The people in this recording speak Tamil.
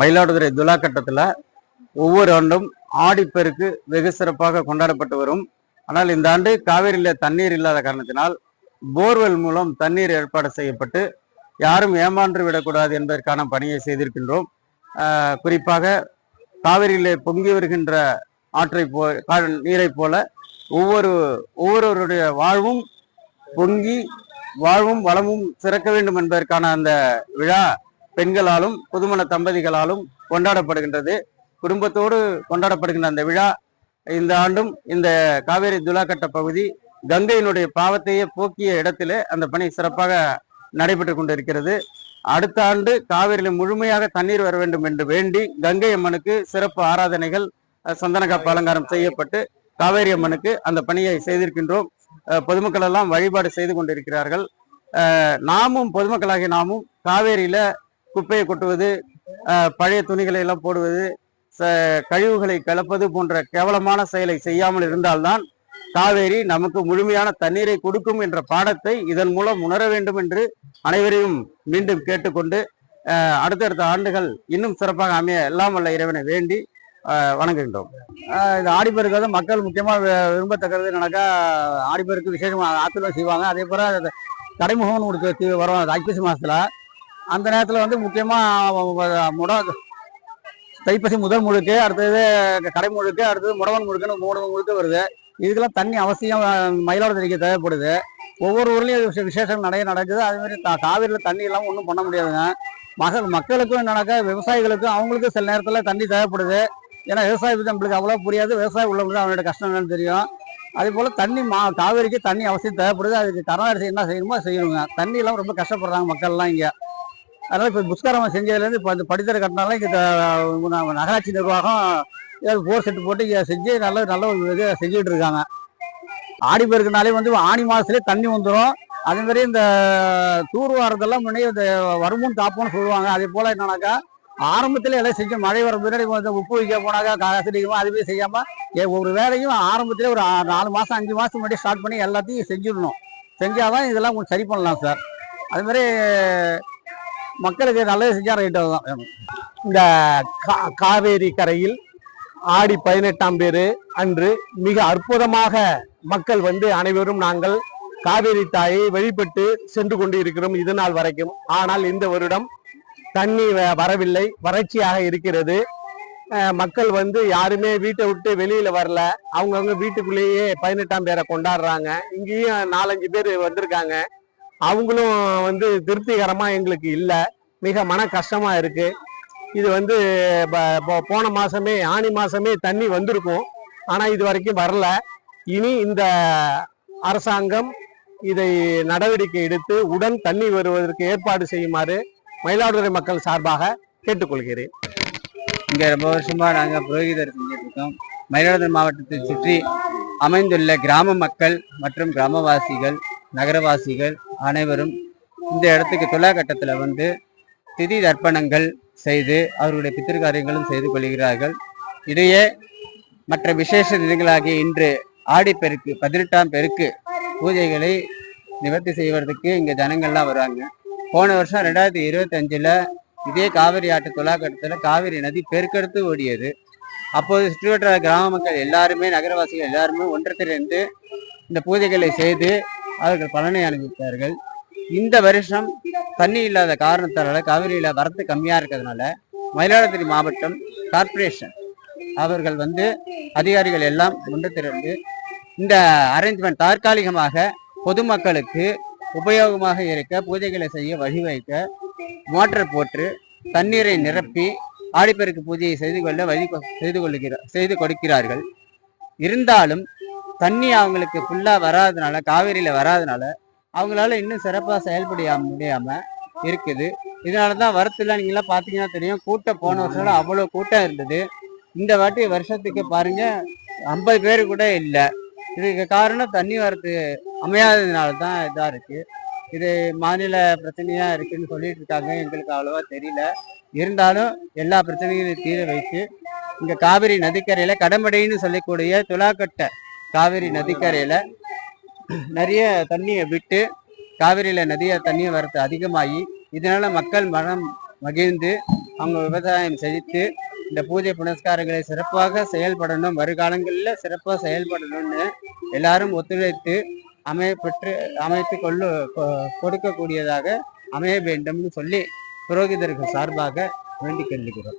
மயிலாடுதுறை துலா கட்டத்தில் ஒவ்வொரு ஆண்டும் ஆடிப்பெருக்கு வெகு சிறப்பாக கொண்டாடப்பட்டு வரும். ஆனால் இந்த ஆண்டு காவேரியில் தண்ணீர் இல்லாத காரணத்தினால் போர்வெல் மூலம் தண்ணீர் ஏற்பாடு செய்யப்பட்டு யாரும் ஏமாற்று விடக்கூடாது என்பதற்கான பணியை செய்திருக்கின்றோம். குறிப்பாக காவிரியிலே பொங்கி வருகின்ற நீரை போல ஒவ்வொருவருடைய வாழ்வும் பொங்கி வாழ்வும் வளமும் சிறக்க வேண்டும் என்பதற்கான அந்த விழா பெண்களாலும் புதுமண தம்பதிகளாலும் கொண்டாடப்படுகின்றது. குடும்பத்தோடு கொண்டாடப்படுகின்ற அந்த விழா இந்த ஆண்டும் இந்த காவேரி துலாக்கட்ட பகுதி கங்கையினுடைய பாவத்தையே போக்கிய இடத்திலே அந்த பணி சிறப்பாக நடைபெற்று கொண்டிருக்கிறது. அடுத்த ஆண்டு காவிரியில் முழுமையாக தண்ணீர் வர வேண்டும் என்று வேண்டி கங்கை அம்மனுக்கு சிறப்பு ஆராதனைகள் சந்தனக்காப்பு அலங்காரம் செய்யப்பட்டு காவேரி அம்மனுக்கு அந்த பணியை செய்திருக்கின்றோம். பொதுமக்கள் எல்லாம் வழிபாடு செய்து கொண்டிருக்கிறார்கள். நாமும் பொதுமக்களாகிய நாமும் காவேரியில குப்பையை கொட்டுவது, பழைய துணிகளை எல்லாம் போடுவது, கழிவுகளை கலப்பது போன்ற கேவலமான செயலை செய்யாமல் இருந்தால்தான் காவேரி நமக்கு முழுமையான தண்ணீரை கொடுக்கும் என்ற பாடத்தை இதன் மூலம் உணர வேண்டும் என்று அனைவரையும் மீண்டும் கேட்டுக்கொண்டு அடுத்தடுத்த ஆண்டுகள் இன்னும் சிறப்பாக அமைய எல்லாம் வல்ல இறைவனை வேண்டி வணங்குகின்றோம். இந்த ஆடிப்பெருக்கு வந்து மக்கள் முக்கியமாக விரும்பத்தக்கிறது என்னன்னாக்கா, ஆடிப்பெருக்கு விசேஷமாக ஆற்றுல செய்வாங்க. அதே போல் கடைமுகம்னு ஒரு வரும் ஐப்பசி மாதத்தில். அந்த நேரத்தில் வந்து முக்கியமாக தைப்பசி முதல் முழுக்கு, அடுத்தது கடை முழுக்கு, அடுத்தது முடவன் முழுக்குன்னு 3 முழுக்கு வருது. இதுக்கெல்லாம் தண்ணி அவசியம் மயிலாடுதுறைக்கு தேவைப்படுது. ஒவ்வொரு ஊர்லேயும் விசேஷம் நிறைய நடக்குது. அதேமாதிரி காவிரியில் தண்ணி இல்லாமல் ஒன்றும் பண்ண முடியாதுங்க. மக்களுக்கும் என்னன்னாக்கா, விவசாயிகளுக்கும் அவங்களுக்கும் சில நேரத்தில் தண்ணி தேவைப்படுது. ஏன்னா விவசாயத்துக்கு நம்மளுக்கு அவ்வளோ புரியாது. விவசாயம் உள்ளவங்களுக்கு அவனோட கஷ்டம் என்னன்னு தெரியும். அதே போல் தண்ணி காவிரிக்கு தண்ணி அவசியம் தேவைப்படுது. அதுக்கு கர்நாடக என்ன செய்யணுமோ செய்யணுங்க. தண்ணி இல்லாமல் ரொம்ப கஷ்டப்படுறாங்க மக்கள்லாம் இங்கே. அதனால் இப்போ புஷ்கரம் செஞ்சதுலேருந்து இப்போ அந்த படித்தர கட்டினாலும் இங்கே நகராட்சி நிர்வாகம் போர் செட்டு போட்டு இங்கே செஞ்சு நல்ல ஒரு இது செஞ்சுக்கிட்டு இருக்காங்க. ஆடிப்பெருக்குனாலே வந்து ஆனி மாதத்துலேயே தண்ணி வந்துடும். அதேமாதிரி இந்த தூர்வாரத்தெல்லாம் முன்னே இந்த வருமுன் காப்போன்னு சொல்லுவாங்க. அதே போல் என்னன்னாக்கா, ஆரம்பத்தில் எல்லாம் செஞ்சு மழை வர முன்னாடி உப்பு வைக்க போனாக்கா காசடிக்குமோ அதுவே செய்யாமல் ஒரு வேலையும் ஆரம்பத்திலே ஒரு 4 மாதம் 5 மாதத்துக்கு முன்னாடி ஸ்டார்ட் பண்ணி எல்லாத்தையும் செஞ்சிடணும். செஞ்சாதான் இதெல்லாம் கொஞ்சம் சரி பண்ணலாம் சார். அதுமாதிரி மக்களுக்கு நல்லது செஞ்சால் ரைட்டு தான். இந்த காவேரி கரையில் ஆடி 18ஆம் தேதி அன்று மிக அற்புதமாக மக்கள் வந்து அனைவரும் நாங்கள் காவேரி தாயை வழிபட்டு சென்று கொண்டு இருக்கிறோம் இது நாள் வரைக்கும். ஆனால் இந்த வருடம் தண்ணி வரவில்லை, வறட்சியாக இருக்கிறது. மக்கள் வந்து யாருமே வீட்டை விட்டு வெளியில வரல. அவங்கவுங்க வீட்டுக்குள்ளேயே 18ஆம் தேதி கொண்டாடுறாங்க. இங்கேயும் 4-5 பேர் வந்திருக்காங்க. அவங்களும் வந்து திருப்திகரமா எங்களுக்கு இல்லை, மிக மன கஷ்டமா இருக்கு. இது வந்து போன மாசமே ஆனி மாசமே தண்ணி வந்திருக்கும், ஆனா இது வரைக்கும் வரல. இனி இந்த அரசாங்கம் இதை நடவடிக்கை எடுத்து உடன் தண்ணி வருவதற்கு ஏற்பாடு செய்யுமாறு மயிலாடுதுறை மக்கள் சார்பாக கேட்டுக்கொள்கிறேன். இங்கே ரொம்ப வருஷமா நாங்கள் புரோகிதர் செஞ்சுட்டு இருக்கோம். மயிலாடுதுறை மாவட்டத்தை சுற்றி அமைந்துள்ள கிராம மக்கள் மற்றும் கிராமவாசிகள், நகரவாசிகள் அனைவரும் இந்த இடத்துக்கு துலா கட்டத்தில் வந்து திதி தர்ப்பணங்கள் செய்து அவர்களுடைய பித்திருக்காரியங்களும் செய்து கொள்கிறார்கள். இடையே மற்ற விசேஷ தினங்களாகிய இன்று ஆடிப்பெருக்கு 18ஆம் பெருக்கு பூஜைகளை நிவர்த்தி செய்வதற்கு இங்கே ஜனங்கள்லாம் வருவாங்க. போன வருஷம் 2025 இதே காவிரி ஆட்டு துலா கட்டத்தில் காவிரி நதி பெருக்கெடுத்து ஓடியது. அப்போது சுற்றுவட்டார கிராம மக்கள் எல்லாருமே, நகரவாசிகள் எல்லாருமே ஒன்று திரண்டு இந்த பூஜைகளை செய்து அவர்கள் பலனை அனுபவித்தார்கள். இந்த வருஷம் தண்ணி இல்லாத காரணத்தால காவிரியில வரத்து கம்மியா இருக்கிறதுனால மயிலாடுதுறை மாவட்டம் கார்பரேஷன் அவர்கள் வந்து அதிகாரிகள் எல்லாம் ஒன்று திரண்டு இந்த அரேஞ்ச்மெண்ட் தற்காலிகமாக பொதுமக்களுக்கு உபயோகமாக இருக்க பூஜைகளை செய்ய வழிவைக்க மோட்டர் போட்டு தண்ணீரை நிரப்பி ஆடிப்பெருக்கு பூஜையை செய்து கொடுக்கிறார்கள். இருந்தாலும் தண்ணி அவங்களுக்கு ஃபுல்லா வராதனால, காவிரியில வராதனால அவங்களால இன்னும் சிறப்பாக செயல்பட முடியாம இருக்குது. இதனாலதான் வரத்துல நீங்களாம் பாத்தீங்கன்னா தெரியும், கூட்டம் போன வருஷம் அவ்வளோ கூட்டம் இருந்தது. இந்த வாட்டி வருஷத்துக்கு பாருங்க 50 பேர் கூட இல்லை. இதுக்கு காரணம் தண்ணி வரத்து அமையாததுனால தான் இதா இருக்கு. இது மாநில பிரச்சனையா இருக்குன்னு சொல்லிட்டு இருக்காங்க, எங்களுக்கு அவ்வளவா தெரியல. இருந்தாலும் எல்லா பிரச்சனைகளையும் தீர வைத்து இங்க காவிரி நதிக்கரையில கடம்படைன்னு சொல்லக்கூடிய துலாக்கட்ட காவிரி நதிக்கரையில நிறைய தண்ணியை விட்டு காவிரியில தண்ணியை வரத்து அதிகமாகி இதனால மக்கள் மனம் மகிழ்ந்து அவங்க விவசாயம் செழித்து இந்த பூஜை புனஸ்காரங்களை சிறப்பாக செயல்படணும், வருகாலங்களில் சிறப்பாக செயல்படணும்னு எல்லாரும் ஒத்துழைத்து அமைத்து கொடுக்கக்கூடியதாக அமைய வேண்டும்னு சொல்லி புரோகிதர்கள் சார்பாக வேண்டிக் கொள்கிறோம்.